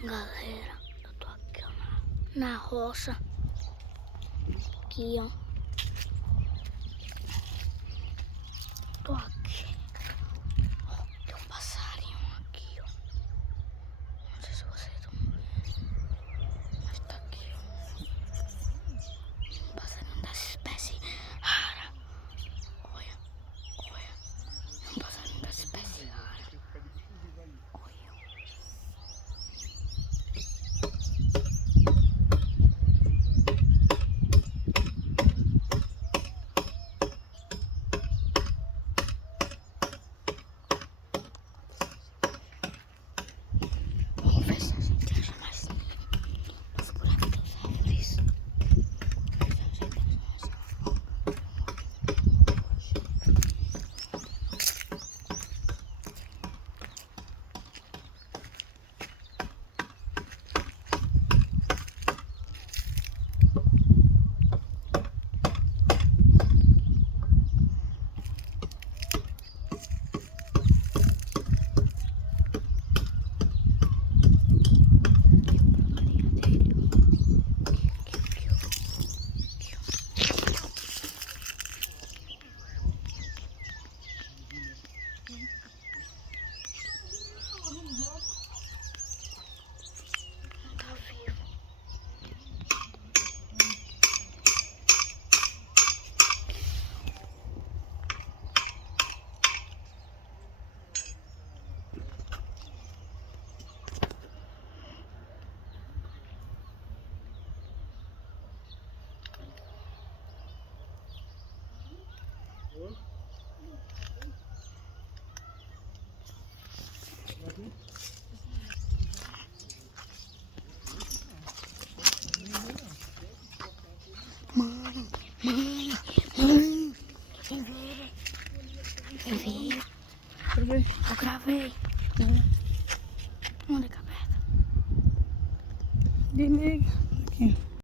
Galera, eu tô aqui, ó, na roça. Aqui, ó. Tô aqui. Ó, tem um passarinho aqui, ó. Não sei se vocês estão vendo, mas tá aqui, ó. Um passarinho da espécie rara. Olha, olha. É um passarinho da espécie rara. Olha. Vamos ver se a gente acha mais nos buracos das árvores. Vamos ver se a gente acha mais. Tá vivo. Mãe, vem ver. Vem ver. Eu gravei. Onde é que aperta? Desliga.